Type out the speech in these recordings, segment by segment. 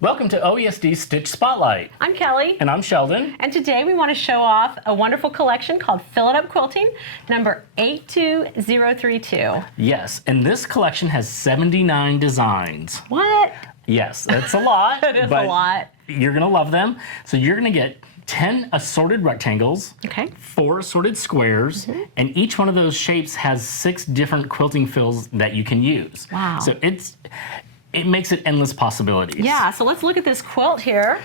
Welcome to OESD Stitch Spotlight. I'm Kelly. And I'm Sheldon. And today we want to show off a wonderful collection called Fill It Up Quilting, number 82032. Yes, and this collection has 79 designs. What? Yes, that's a lot. It is a lot. You're going to love them. So you're going to get 10 assorted rectangles, okay, 4 assorted squares, and each one of those shapes has 6 different quilting fills that you can use. Wow. So it makes it endless possibilities. Yeah, so let's look at this quilt here.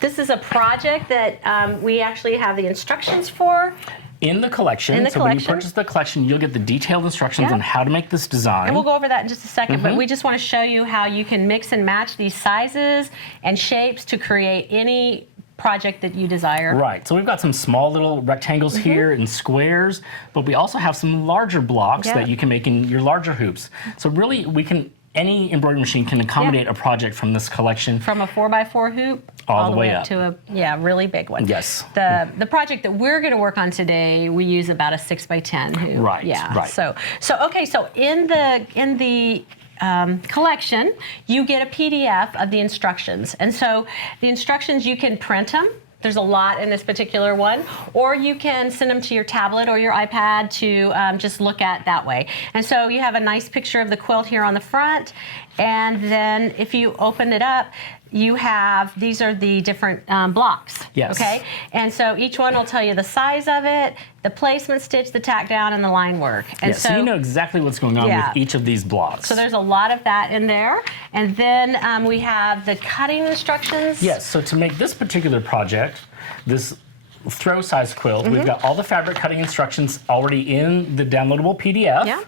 This is a project that we actually have the instructions for. In the collection. When you purchase the collection, you'll get the detailed instructions on how to make this design. And we'll go over that in just a second, but we just want to show you how you can mix and match these sizes and shapes to create any project that you desire. Right, so we've got some small little rectangles here and squares, but we also have some larger blocks that you can make in your larger hoops. So really, any embroidery machine can accommodate a project from this collection. From a 4x4 hoop all the way up to a really big one. Yes. The project that we're going to work on today, we use about a 6x10 hoop. Right. Yeah. Right. So in the collection, you get a PDF of the instructions, and so the instructions you can print them. There's a lot in this particular one, or you can send them to your tablet or your iPad to just look at that way. And so you have a nice picture of the quilt here on the front, and then if you open it up, you have, these are the different blocks. Yes. Okay? And so each one will tell you the size of it, the placement stitch, the tack down, and the line work. And so you know exactly what's going on with each of these blocks. So there's a lot of that in there. And then we have the cutting instructions. Yes, so to make this particular project, this throw size quilt, we've got all the fabric cutting instructions already in the downloadable PDF. Yeah.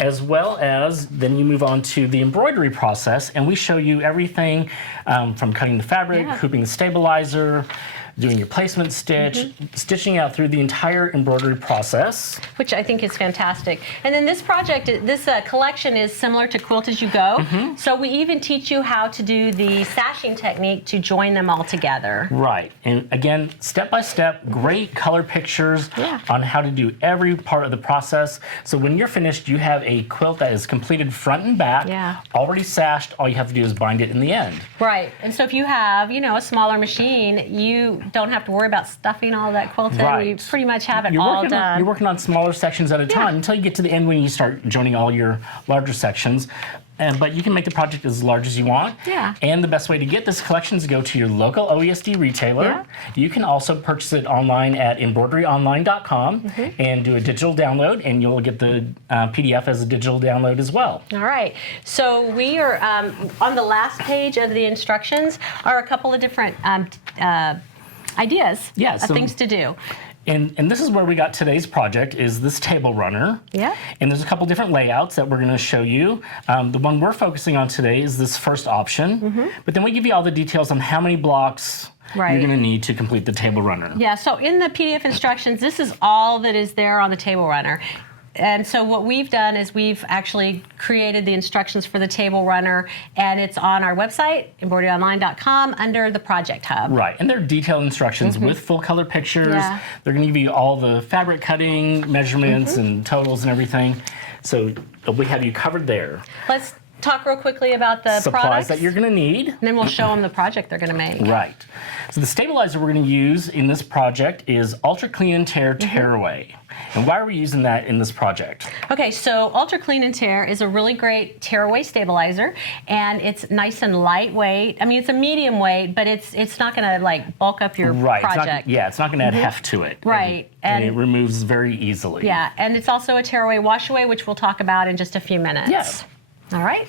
As well as then you move on to the embroidery process, and we show you everything from cutting the fabric, hooping the stabilizer, doing your placement stitch, stitching out through the entire embroidery process. Which I think is fantastic. And then this project, this collection is similar to Quilt As You Go. So we even teach you how to do the sashing technique to join them all together. Right, and again, step by step, great color pictures on how to do every part of the process. So when you're finished, you have a quilt that is completed front and back, already sashed. All you have to do is bind it in the end. Right, and so if you have, a smaller machine, you don't have to worry about stuffing all that quilt in. You pretty much have it all done. You're working on smaller sections at a time until you get to the end when you start joining all your larger sections. But you can make the project as large as you want. Yeah. And the best way to get this collection is to go to your local OESD retailer. You can also purchase it online at embroideryonline.com and do a digital download, and you'll get the PDF as a digital download as well. All right. So we are on the last page of the instructions are a couple of different ideas of things to do. And this is where we got today's project, is this table runner. Yeah. And there's a couple different layouts that we're going to show you. The one we're focusing on today is this first option. But then we give you all the details on how many blocks you're going to need to complete the table runner. Yeah, so in the PDF instructions, this is all that is there on the table runner. And so what we've done is we've actually created the instructions for the table runner, and it's on our website, embroideryonline.com, under the Project Hub. Right, and they're detailed instructions with full color pictures. They're going to give you all the fabric cutting measurements and totals and everything. So we have you covered there. Let's talk real quickly about the supplies products that you're going to need. And then we'll show them the project they're going to make. Right. So the stabilizer we're going to use in this project is Ultra Clean and Tear Tearaway. And why are we using that in this project? Okay, so Ultra Clean and Tear is a really great tearaway stabilizer, and it's nice and lightweight. I mean, it's a medium weight, but it's not going to like bulk up your project. It's not going to add heft to it. Right. And it removes very easily. Yeah, and it's also a tearaway wash-away, which we'll talk about in just a few minutes. Yes. All right.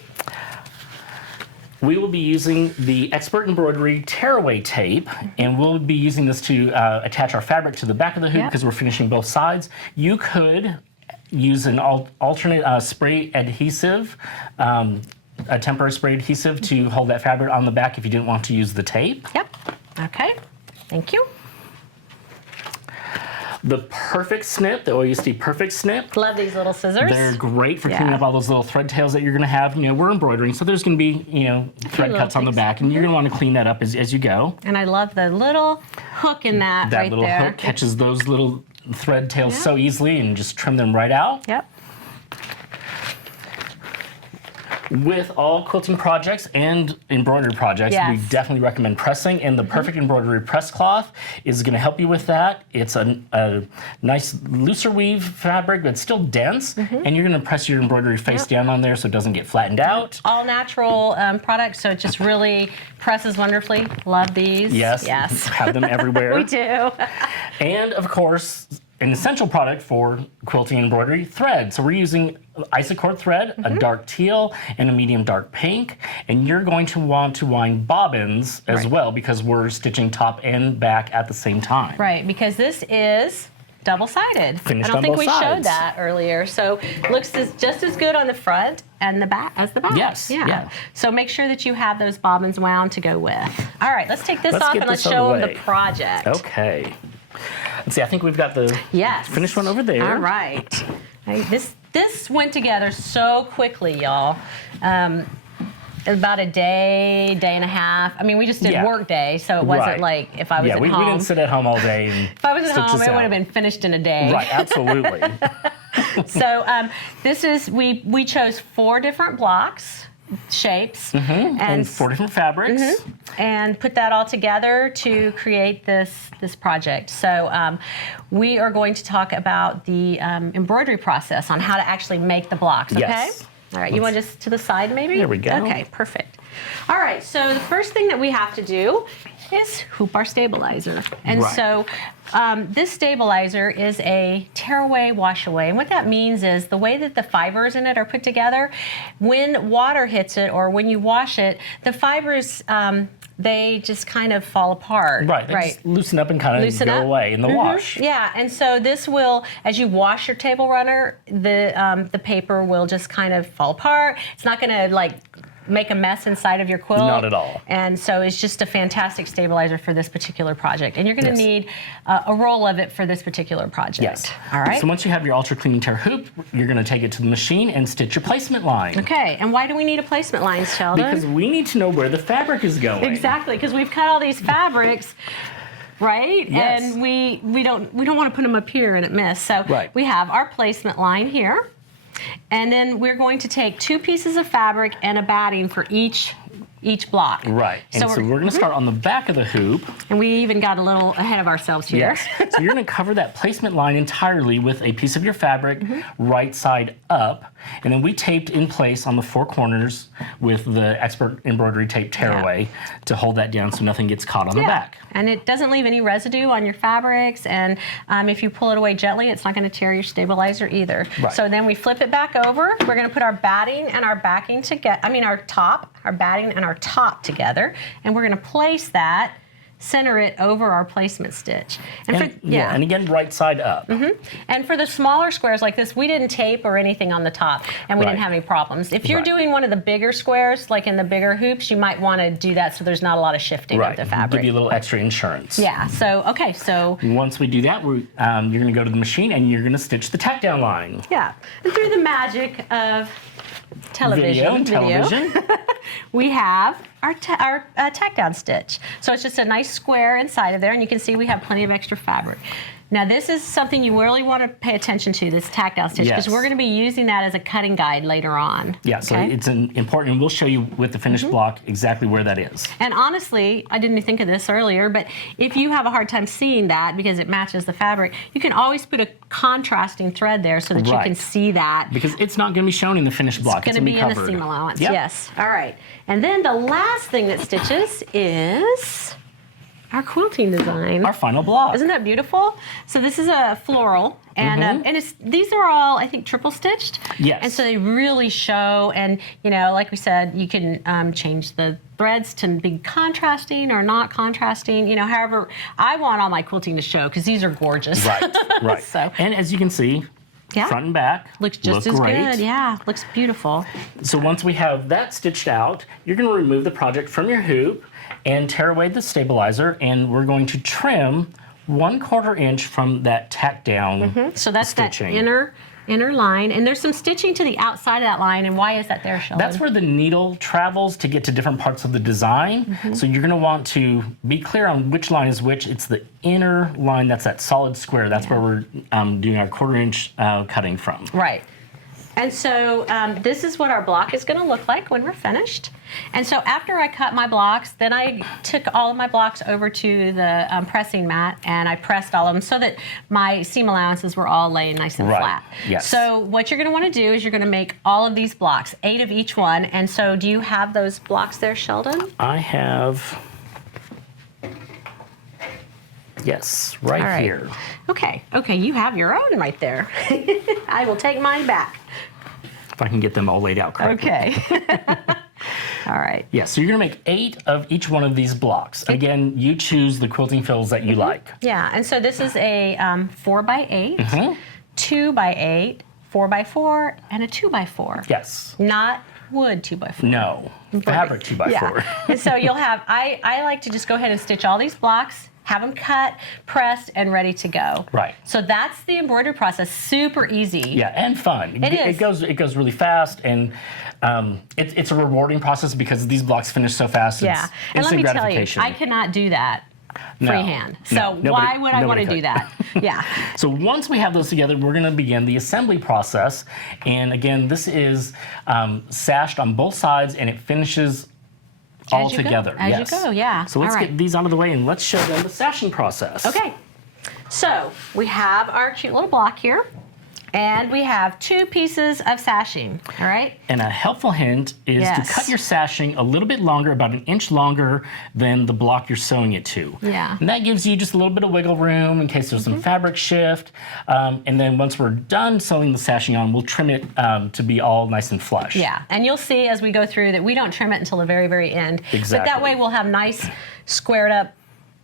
We will be using the Expert Embroidery tearaway tape, and we'll be using this to attach our fabric to the back of the hoop because we're finishing both sides. You could use an alternate spray adhesive, a temporary spray adhesive to hold that fabric on the back if you didn't want to use the tape. Yep. Okay. Thank you. The Perfect Snip, the OESD Perfect Snip. Love these little scissors. They're great for cleaning up all those little thread tails that you're going to have. We're embroidering, so there's going to be, thread cuts on the back, and you're going to want to clean that up as you go. And I love the little hook in that right there. That little hook catches those little thread tails so easily and just trim them right out. Yep. With all quilting projects and embroidery projects, we Yes. definitely recommend pressing, and the Perfect Embroidery Press Cloth is going to help you with that. It's a nice looser weave fabric, but still dense, and you're going to press your embroidery face down on there so it doesn't get flattened out. All natural products, so it just really presses wonderfully. Love these. Yes, Yes. have them everywhere. We do. And of course, an essential product for quilting and embroidery, thread. So we're using isocord thread, a dark teal, and a medium dark pink. And you're going to want to wind bobbins as well because we're stitching top and back at the same time. Right, because this is double-sided. Finished I don't on think both we showed sides. that earlier. So looks just as good on the front and the back as the back. Yes, yeah. So make sure that you have those bobbins wound to go with. All right, let's take this Let's off get and let's this show out them of the the way. project. Okay. Let's see, I think we've got the finished one over there. All right. This went together so quickly, y'all. About a day, day and a half. I mean, we just did work day, so it wasn't like if I was at we home. didn't sit at home all day. And If I was at stitch home, this it would out. have been finished in a day. Right, absolutely. So this is, we chose 4 different blocks, shapes, and 4 different fabrics. and put that all together to create this project. So we are going to talk about the embroidery process on how to actually make the blocks, okay? Yes. All right, you want just to the side maybe? There we go. Okay, perfect. All right, so the first thing that we have to do is hoop our stabilizer. And Right. so this stabilizer is a tear-away, wash-away. And what that means is the way that the fibers in it are put together, when water hits it or when you wash it, the fibers, they just kind of fall apart. Right, they just loosen up and kind of go away in the wash. Yeah, and so this will, as you wash your table runner, the paper will just kind of fall apart. It's not going to like make a mess inside of your quilt. Not at all. And so it's just a fantastic stabilizer for this particular project. And you're going to need a roll of it for this particular project. Yes. All right. So once you have your ultra clean tear hoop, you're going to take it to the machine and stitch your placement line. Okay, and why do we need a placement line, Sheldon? Because we need to know where the fabric is going. Exactly, because we've cut all these fabrics, right? Yes. And we don't want to put them up here and it miss. So we have our placement line here, and then we're going to take 2 pieces of fabric and a batting for each block. Right, and so we're going to start on the back of the hoop. And we even got a little ahead of ourselves here. Yes. So you're going to cover that placement line entirely with a piece of your fabric, right side up, and then we taped in place on the 4 corners with the Expert Embroidery Tape Tearaway to hold that down so nothing gets caught on the back. And it doesn't leave any residue on your fabrics, and if you pull it away gently, it's not going to tear your stabilizer either. Right. So then we flip it back over. We're going to put our batting and our backing together. I mean, our batting and our top together, and we're going to place that, center it over our placement stitch. And again, right side up. And for the smaller squares like this, we didn't tape or anything on the top, and we didn't have any problems. If you're doing one of the bigger squares, like in the bigger hoops, you might want to do that so there's not a lot of shifting of the fabric. Give you a little extra insurance. Yeah, so, okay, so. Once we do that, you're going to go to the machine and you're going to stitch the tack down line. Yeah, and through the magic of television, we have our tack down stitch. So it's just a nice square inside of there, and you can see we have plenty of extra fabric. Now this is something you really want to pay attention to, this tack down stitch, because we're going to be using that as a cutting guide later on. Yeah, so it's important, and we'll show you with the finished block exactly where that is. And honestly, I didn't think of this earlier, but if you have a hard time seeing that because it matches the fabric, you can always put a contrasting thread there so that you can see that. Because it's not going to be shown in the finished block. It's going to be in the seam allowance, yes. All right. And then the last thing that stitches is our quilting design. Our final block. Isn't that beautiful? So this is a floral, and these are all, I think, triple stitched. Yes. And so they really show, and like we said, you can change the threads to be contrasting or not contrasting. However, I want all my quilting to show because these are gorgeous. Right. So, and as you can see, front and back looks just as good. Yeah, looks beautiful. So once we have that stitched out, you're going to remove the project from your hoop and tear away the stabilizer, and we're going to trim 1/4 inch from that tack down So that's stitching. that inner line, and there's some stitching to the outside of that line. And why is that there, Sheldon? That's where the needle travels to get to different parts of the design. So you're going to want to be clear on which line is which. It's the inner line, that's that solid square. That's where we're doing our 1/4 inch cutting from. Right. And so this is what our block is going to look like when we're finished. And so after I cut my blocks, then I took all of my blocks over to the pressing mat, and I pressed all of them so that my seam allowances were all laying nice and flat. Yes. So what you're going to want to do is you're going to make all of these blocks, 8 of each one. And so do you have those blocks there, Sheldon? I have, yes, right here. Okay, you have your own right there. I will take mine back. If I can get them all laid out correctly. Okay. All right. Yeah, so you're gonna make 8 of each one of these blocks. Again, you choose the quilting fills that you like. Yeah, and so this is a 4x8, 2x8, 4x4, and a 2x4. Yes. Not wood 2x4. No, fabric 2x4. Yeah. And so you'll have, I like to just go ahead and stitch all these blocks, have them cut, pressed, and ready to go. Right. So that's the embroidery process. Super easy. Yeah, and fun. It is. It goes really fast, and it's a rewarding process because these blocks finish so fast. Yeah. It's And let me tell you, gratification. I cannot do that No. freehand. So No, nobody- why would I want nobody to do could. that? Yeah. So once we have those together, we're going to begin the assembly process. And again, this is sashed on both sides, and it finishes all As you go. together. As yes. you go, yeah. So let's All right. get these out of the way and let's show them the sashing process. Okay. So we have our cute little block here, and we have 2 pieces of sashing, all right? And a helpful hint is Yes. to cut your sashing a little bit longer, about 1 inch longer than the block you're sewing it to. Yeah. And that gives you just a little bit of wiggle room in case there's some fabric shift. And then once we're done sewing the sashing on, we'll trim it to be all nice and flush. Yeah, and you'll see as we go through that we don't trim it until the very, very end. Exactly. But that way we'll have nice squared up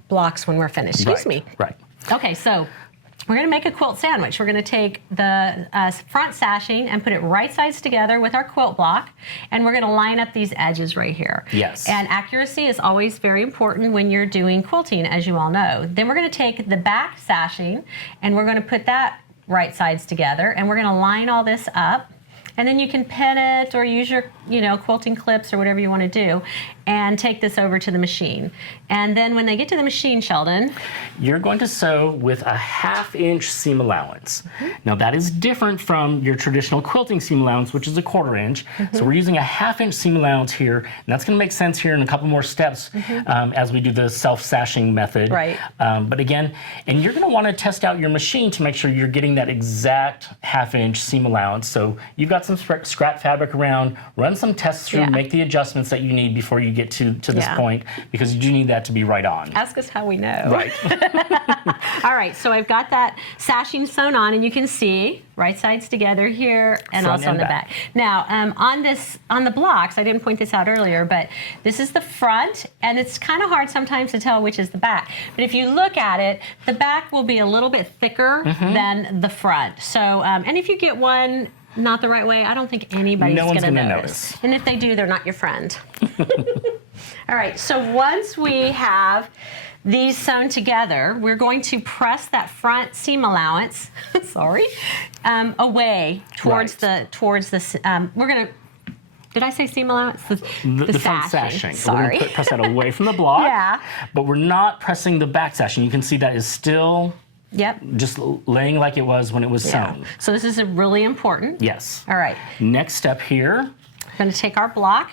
blocks when we're finished. Excuse me. Right. Okay, so we're going to make a quilt sandwich. We're going to take the front sashing and put it right sides together with our quilt block, and we're going to line up these edges right here. Yes. And accuracy is always very important when you're doing quilting, as you all know. Then we're going to take the back sashing, and we're going to put that right sides together, and we're going to line all this up. And then you can pin it or use your, quilting clips or whatever you want to do, and take this over to the machine. And then when they get to the machine, Sheldon, You're going to sew with a 1/2 inch seam allowance. Now that is different from your traditional quilting seam allowance, which is a 1/4 inch. So we're using a 1/2 inch seam allowance here, and that's going to make sense here in a couple more steps as we do the self-sashing method. Right. But again, and you're going to want to test out your machine to make sure you're getting that exact 1/2 inch seam allowance. So you've got some scrap fabric around, run some tests through, Yeah. make the adjustments that you need before you get to this Yeah. point, because you do need that to be right on. ask us how we know. Right. All right, so I've got that sashing sewn on, and you can see right sides together here and Front also and on the back. back. Now, on the blocks, I didn't point this out earlier, but this is the front, and it's kind of hard sometimes to tell which is the back. But if you look at it, the back will be a little bit thicker than the front. So, and if you get one not the right way, I don't think anybody's No one's going to gonna notice. notice. And if they do, they're not your friend. All right, so once we have these sewn together, we're going to press that front seam allowance, away towards Right. we're gonna, did I say seam allowance? The front sashing. We're Sorry. going to press that away from the block. Yeah. But we're not pressing the back sashing. You can see that is still Yep. just laying like it was when it was Yeah. sewn. So this is really important. Yes. All right, Next step here. we're gonna take our block,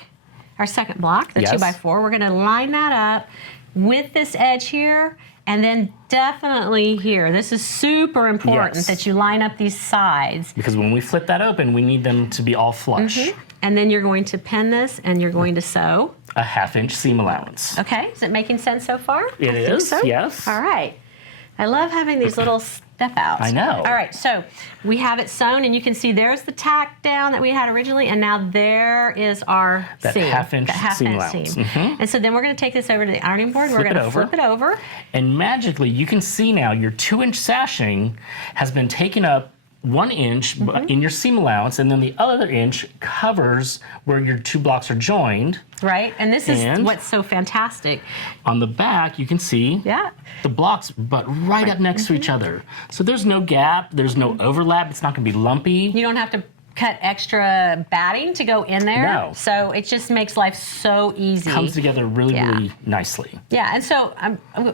our second block, the Yes. 2x4. We're gonna line that up with this edge here, and then definitely here. This is super important Yes. that you line up these sides. Because when we flip that open, we need them to be all flush. And then you're going to pin this, and you're going to sew. A 1/2 inch seam allowance. Okay, is it making sense so far? It I think is, so. yes. All right. I love having these little step outs. I know. All right, so we have it sewn, and you can see there's the tack down that we had originally, and now there is our That seam. 1/2 inch that 1/2 seam inch allowance. seam. And so then we're going to take this over to the ironing board. We're Flip going it to over. flip it over. And magically, you can see now your 2-inch sashing has been taken up 1 inch in your seam allowance, and then the other inch covers where your 2 blocks are joined. Right, and this is And- what's so fantastic. On the back, you can see Yeah. the blocks, but right up next to each other. So there's no gap, there's no overlap, it's not gonna be lumpy. You don't have to cut extra batting to go in there. No. So it just makes life so easy. Comes together really, Yeah. really nicely. Yeah, and so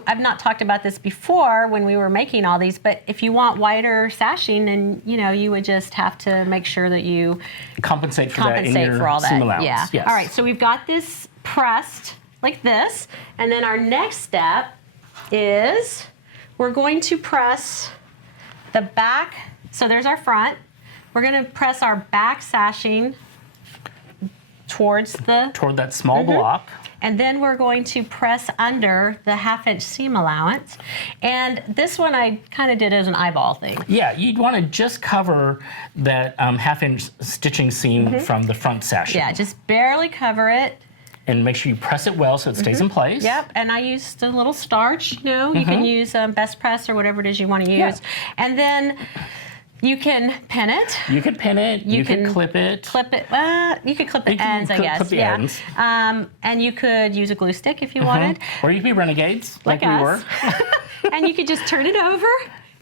I've not talked about this before when we were making all these, but if you want wider sashing, then you would just have to make sure that you Compensate for that in your for all that. seam allowance. Yeah. Yes. All right, so we've got this pressed like this, and then our next step is we're going to press the back. So there's our front. We're going to press our back sashing toward that small block. and then we're going to press under the 1/2-inch seam allowance. And this one I kind of did as an eyeball thing. Yeah, you'd want to just cover that 1/2-inch stitching seam from the front sashing. Yeah, just barely cover it. And make sure you press it well so it stays in place. Yep, and I used a little starch, you can use Best Press or whatever it is you want to use. Yeah. And then you can pin it. You could pin it, you could clip it. Clip it, you could clip the You can ends, I guess. clip the ends. And you could use a glue stick if you wanted. Or you could be renegades, like we us. were. And you could just turn it over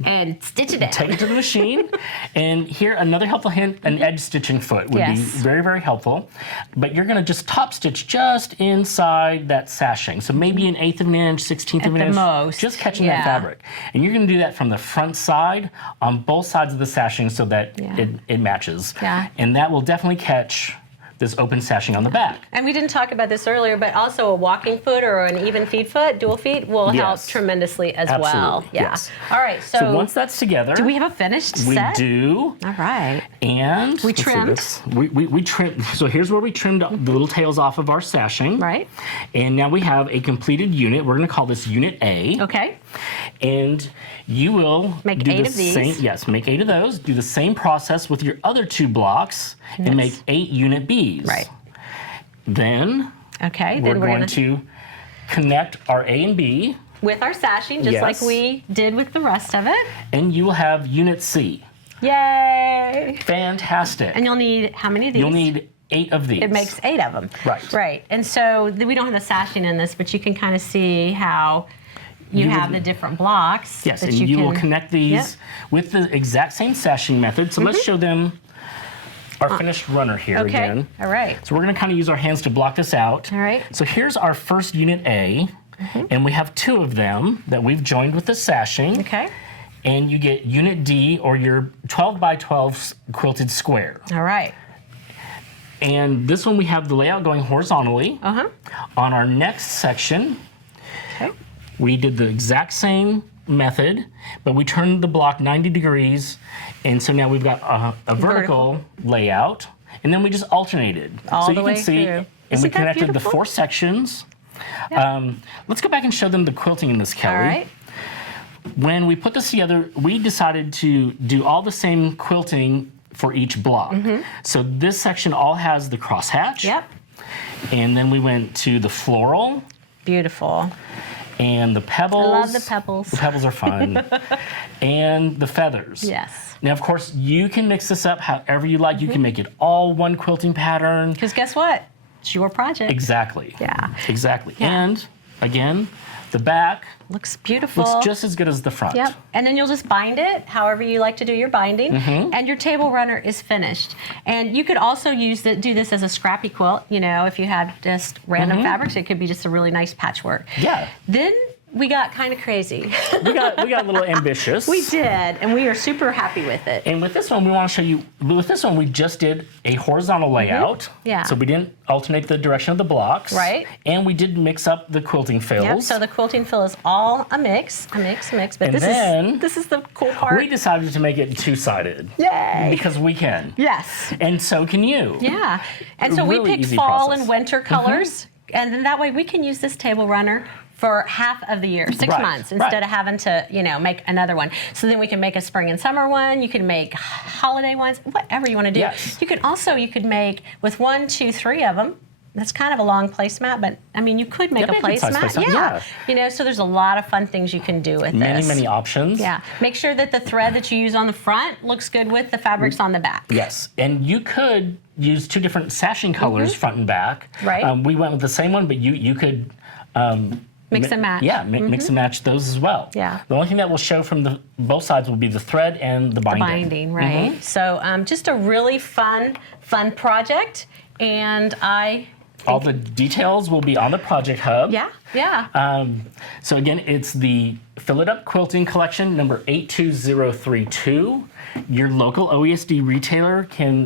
and stitch it down. Take it to the machine. And here, another helpful hint, an edge stitching foot would be very, very helpful. But you're gonna just top stitch just inside that sashing. So maybe 1/8 of an inch, 1/16 of an At inch. the most. Just catching that fabric. And you're gonna do that from the front side on both sides of the sashing so that it matches. Yeah. And that will definitely catch this open sashing on the back. And we didn't talk about this earlier, but also a walking foot or an even feet foot, dual feet, will help tremendously as well. Absolutely, Yeah. yes. All right, So once that's together, do we have a finished we set? do. All right. And We let's see trimmed. this. We trimmed. So here's where we trimmed the little tails off of our sashing. Right. And now we have a completed unit. We're going to call this Unit A. Okay. And you will Make do 8 the of these. same. Yes, make 8 of those. Do the same process with your other 2 blocks and make 8 Unit Bs. Right. Then Okay. we're Then we're going gonna to connect our A and B, with our sashing, just like Yes. we did with the rest of it. and you will have Unit C. Yay! Fantastic. And you'll need how many of these? You'll need 8 of these. It makes 8 of them. Right. Right. And so we don't have the sashing in this, but you can kind of see how you have the different blocks. Yes, that and you will can- connect these with the exact same sashing method. So let's show them our finished runner here Okay. again. All right. So we're going to kind of use our hands to block this out. All right. So here's our first Unit A, and we have 2 of them that we've joined with the sashing. Okay. And you get Unit D, or your 12 by 12 quilted square. All right. And this one we have the layout going horizontally. Uh-huh. On our next section, Okay. we did the exact same method, but we turned the block 90 degrees, and so now we've got a vertical layout, and then we just alternated. All so the you way can see, through. and Isn't we that connected the beautiful? 4 sections. Let's go back and show them the quilting in this, Kelly. All right. When we put this together, we decided to do all the same quilting for each block. So this section all has the crosshatch. Yep. And then we went to the floral Beautiful. and the pebbles. I love the pebbles. The pebbles are fun. And the feathers. Yes. Now, of course, you can mix this up however you like. You can make it all one quilting pattern. Because guess what? It's your project. Exactly. Yeah. Exactly. Yeah. And again, the back Looks beautiful. looks just as good as the front. Yep. And then you'll just bind it however you like to do your binding. And your table runner is finished. And you could also do this as a scrappy quilt, if you had just random fabrics. It could be just a really nice patchwork. Yeah. Then we got kind of crazy. We got a little ambitious. We did, and we are super happy with it. And with this one, we want to show you, with this one, we just did a horizontal layout. Yeah. So we didn't alternate the direction of the blocks. Right. And we did mix up the quilting fills. Yep, so the quilting fill is all a mix. But And then this is the cool part. we decided to make it 2-sided. Yay! Because we can. Yes. And so can you. Yeah. And so Really we picked easy fall process. and winter colors. And then that way we can use this table runner for half of the year, 6 Right, months, right. instead of having to, make another one. So then we can make a spring and summer one. You can make holiday ones, whatever you want to do. Yes. You could make with 1, 2, 3 of them. That's kind of a long placemat, but you could make Yeah, a make a size placemat. placemat, So there's a lot of fun things you can do with this. Many options. Yeah. Make sure that the thread that you use on the front looks good with the fabrics on the back. Yes, and you could use 2 different sashing colors, front and back. Right. We went with the same one, but you could Mix and match. Yeah, mix and match those as well. Yeah. The only thing that will show from both sides will be the thread and the binding. The binding, right? So just a really fun project, and all the details will be on the Project Hub. Yeah. So again, it's the Fill It Up Quilting Collection number 82032. Your local OESD retailer can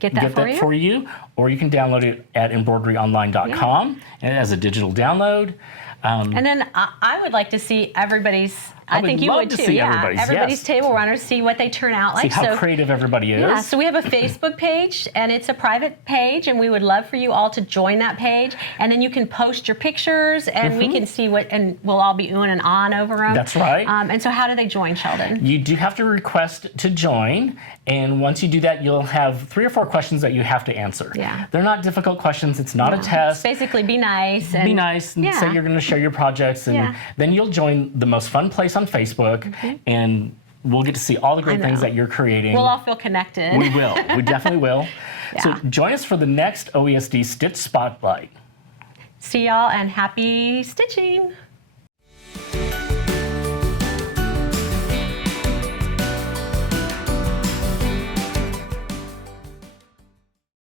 get that for you, or you can download it at embroideryonline.com and as a digital download. And then I would like to see everybody's. I think you would too. See yeah, everybody's yes. table runners, see what they turn out like. See how creative everybody is. Yeah, so we have a Facebook page, and it's a private page, and we would love for you all to join that page. And then you can post your pictures, and we can see and we'll all be oohing and ahhing over them. That's right. And so how do they join, Sheldon? You do have to request to join, and once you do that, you'll have 3 or 4 questions that you have to answer. Yeah. They're not difficult questions. It's not a test. It's basically be nice. And, be nice and say you're going to share your projects, and then you'll join the most fun place on Facebook, and we'll get to see all the great things that you're creating. We'll all feel connected. We will. We definitely will. So join us for the next OESD Stitch Spotlight. See y'all, and happy stitching.